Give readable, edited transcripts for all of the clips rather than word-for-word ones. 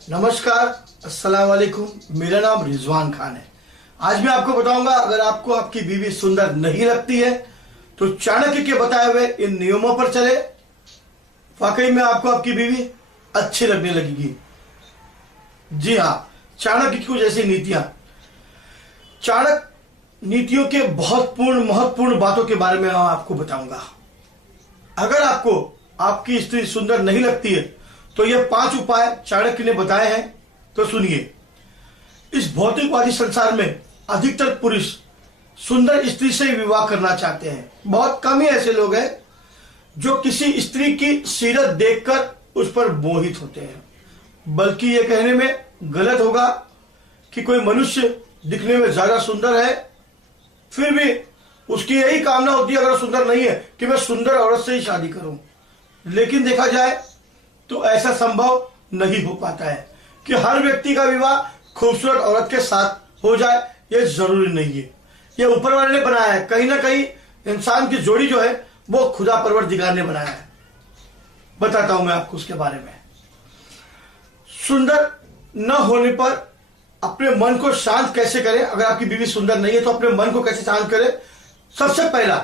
नमस्कार, अस्सलाम वालेकुम। मेरा नाम रिजवान खान है। आज मैं आपको बताऊंगा, अगर आपको आपकी बीवी सुंदर नहीं लगती है तो चाणक्य के बताए हुए इन नियमों पर चले। वाकई में आपको आपकी बीवी अच्छी लगने लगेगी। जी हाँ, चाणक्य की कुछ ऐसी नीतियां। चाणक्य नीतियों के बहुत महत्वपूर्ण बातों के बारे में मैं आपको बताऊंगा। अगर आपको आपकी स्त्री सुंदर नहीं लगती है तो ये 5 उपाय चाणक्य ने बताए हैं, तो सुनिए। इस भौतिकवादी संसार में अधिकतर पुरुष सुंदर स्त्री से विवाह करना चाहते हैं। बहुत कम ही ऐसे लोग हैं जो किसी स्त्री की सीरत देखकर उस पर मोहित होते हैं। बल्कि ये कहने में गलत होगा कि कोई मनुष्य दिखने में ज्यादा सुंदर है फिर भी उसकी यही कामना होती है, अगर सुंदर नहीं है, कि मैं सुंदर औरत से ही शादी करूं। लेकिन देखा जाए तो ऐसा संभव नहीं हो पाता है कि हर व्यक्ति का विवाह खूबसूरत औरत के साथ हो जाए। यह जरूरी नहीं है। यह ऊपर वाले ने बनाया है। कहीं ना कहीं इंसान की जोड़ी जो है वो खुदा परवरदिगार ने बनाया है। बताता हूं मैं आपको उसके बारे में। सुंदर न होने पर अपने मन को शांत कैसे करें। अगर आपकी बीवी सुंदर नहीं है तो अपने मन को कैसे शांत करें। सबसे पहला,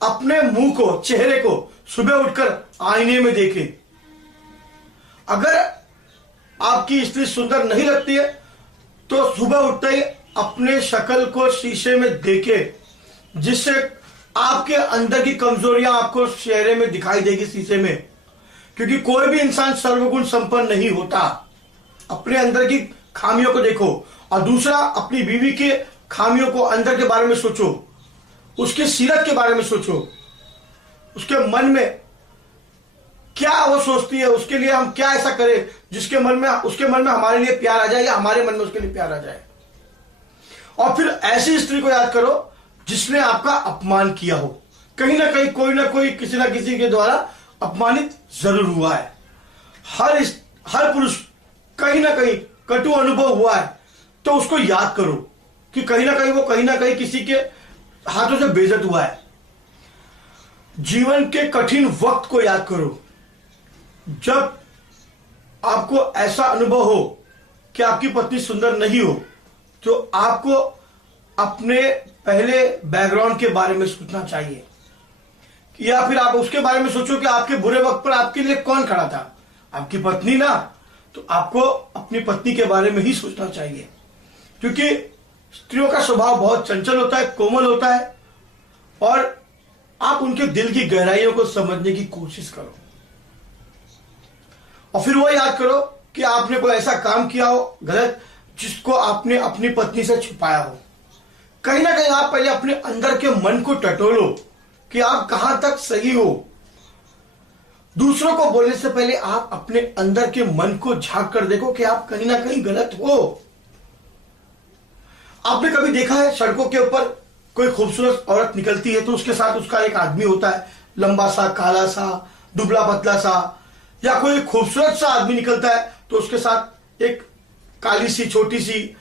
अपने मुंह को, चेहरे को सुबह उठकर आईने में देखें। अगर आपकी स्त्री सुंदर नहीं लगती है तो सुबह उठते ही अपने शक्ल को शीशे में देखें, जिससे आपके अंदर की कमजोरियां आपको चेहरे में दिखाई देगी शीशे में। क्योंकि कोई भी इंसान सर्वगुण संपन्न नहीं होता। अपने अंदर की खामियों को देखो। और दूसरा, अपनी बीवी के खामियों को, अंदर के बारे में सोचो, उसकी सीरत के बारे में सोचो, उसके मन में क्या वो सोचती है, उसके लिए हम क्या ऐसा करें जिसके मन में, उसके मन में हमारे लिए प्यार आ जाए या हमारे मन में उसके लिए प्यार आ जाए। और फिर ऐसी स्त्री को याद करो जिसने आपका अपमान किया हो। कहीं ना कहीं कोई ना कोई, किसी ना किसी के द्वारा अपमानित जरूर हुआ है। हर पुरुष कहीं ना कहीं कटु अनुभव हुआ है, तो उसको याद करो कि कहीं ना कहीं किसी के हाथों से बेइज्जत हुआ है। जीवन के कठिन वक्त को याद करो, जब आपको ऐसा अनुभव हो कि आपकी पत्नी सुंदर नहीं हो, तो आपको अपने पहले बैकग्राउंड के बारे में सोचना चाहिए। या फिर आप उसके बारे में सोचो कि आपके बुरे वक्त पर आपके लिए कौन खड़ा था। आपकी पत्नी ना, तो आपको अपनी पत्नी के बारे में ही सोचना चाहिए। क्योंकि स्त्रियों का स्वभाव बहुत चंचल होता है, कोमल होता है, और आप उनके दिल की गहराइयों को समझने की कोशिश करो। और फिर वो याद करो कि आपने कोई ऐसा काम किया हो गलत जिसको आपने अपनी पत्नी से छुपाया हो। कहीं ना कहीं आप पहले अपने अंदर के मन को टटोलो कि आप कहां तक सही हो। दूसरों को बोलने से पहले आप अपने अंदर के मन को झांक कर देखो कि आप कहीं ना कहीं गलत हो। आपने कभी देखा है सड़कों के ऊपर कोई खूबसूरत औरत निकलती है तो उसके साथ उसका एक आदमी होता है, लंबा सा, काला सा, दुबला पतला सा। या कोई खूबसूरत सा आदमी निकलता है तो उसके साथ एक काली सी, छोटी सी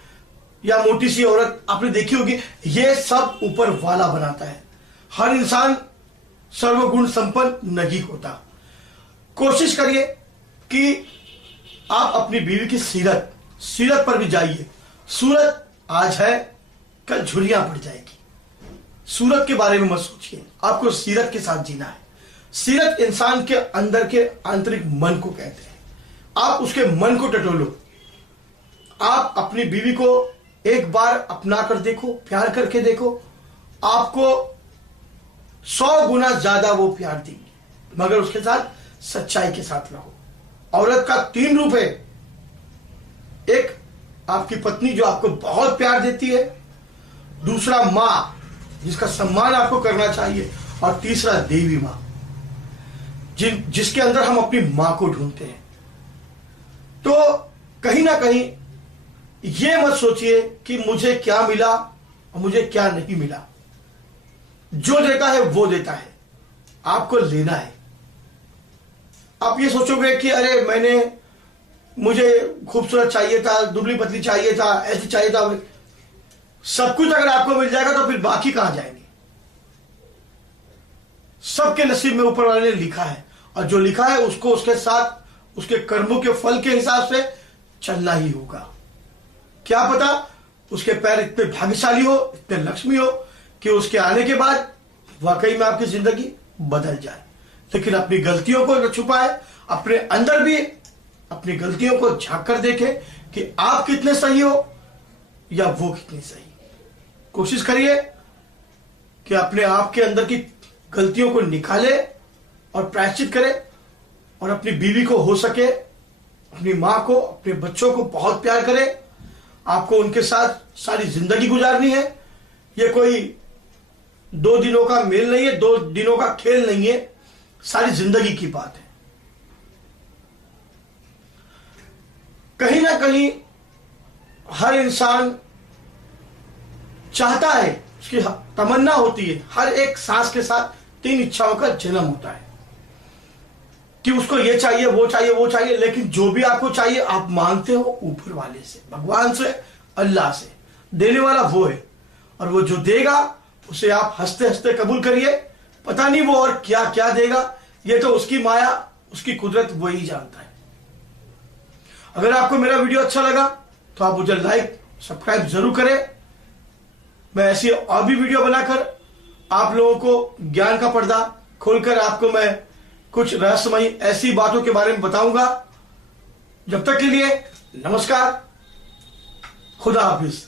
या मोटी सी औरत आपने देखी होगी। ये सब ऊपर वाला बनाता है। हर इंसान सर्वगुण संपन्न नहीं होता। कोशिश करिए कि आप अपनी बीवी की सीरत पर भी जाइए। सूरत आज है, कल झुर्रियां पड़ जाएगी। सूरत के बारे में मत सोचिए, आपको सीरत के साथ जीना है। सीरत इंसान के अंदर के आंतरिक मन को कहते हैं। आप उसके मन को टटोलो। आप अपनी बीवी को एक बार अपना कर देखो, प्यार करके देखो। आपको 100 गुना ज्यादा वो प्यार देंगी, मगर उसके साथ सच्चाई के साथ रहो। औरत का 3 रूप है। एक, आपकी पत्नी जो आपको बहुत प्यार देती है। दूसरा, मां जिसका सम्मान आपको करना चाहिए। और तीसरा, देवी मां, जिसके अंदर हम अपनी मां को ढूंढते हैं। तो कहीं ना कहीं ये मत सोचिए कि मुझे क्या मिला और मुझे क्या नहीं मिला। जो देता है वो देता है, आपको लेना है। आप ये सोचोगे कि अरे मुझे खूबसूरत चाहिए था, दुबली पतली चाहिए था, ऐसी चाहिए था। सब कुछ अगर आपको मिल जाएगा तो फिर बाकी कहां जाएंगे। सबके नसीब में ऊपर वाले ने लिखा है, और जो लिखा है उसको उसके साथ उसके कर्मों के फल के हिसाब से चलना ही होगा। क्या पता उसके पैर इतने भाग्यशाली हो, इतने लक्ष्मी हो कि उसके आने के बाद वाकई में आपकी जिंदगी बदल जाए। लेकिन अपनी गलतियों को न छुपाए, अपने अंदर भी अपनी गलतियों को झांक कर देखे कि आप कितने सही हो या वो कितनी सही। कोशिश करिए कि अपने आप के अंदर की गलतियों को निकाले और प्रायश्चित करे, और अपनी बीवी को हो सके, अपनी मां को, अपने बच्चों को बहुत प्यार करे। आपको उनके साथ सारी जिंदगी गुजारनी है। ये कोई 2 दिनों का मेल नहीं है, 2 दिनों का खेल नहीं है, सारी जिंदगी की बात है। कहीं ना कहीं हर इंसान चाहता है, उसकी तमन्ना होती है, हर एक सांस के साथ 3 इच्छाओं का जन्म होता है कि उसको ये चाहिए, वो चाहिए, वो चाहिए। लेकिन जो भी आपको चाहिए आप मांगते हो ऊपर वाले से, भगवान से, अल्लाह से। देने वाला वो है, और वो जो देगा उसे आप हंसते हंसते कबूल करिए। पता नहीं वो और क्या क्या देगा, ये तो उसकी माया, उसकी कुदरत वही जानता है। अगर आपको मेरा वीडियो अच्छा लगा तो आप मुझे लाइक सब्सक्राइब जरूर करें। मैं ऐसी और भी वीडियो बनाकर आप लोगों को ज्ञान का पर्दा खोलकर आपको मैं कुछ रहस्यमयी ऐसी बातों के बारे में बताऊंगा। जब तक के लिए नमस्कार, खुदा हाफिज।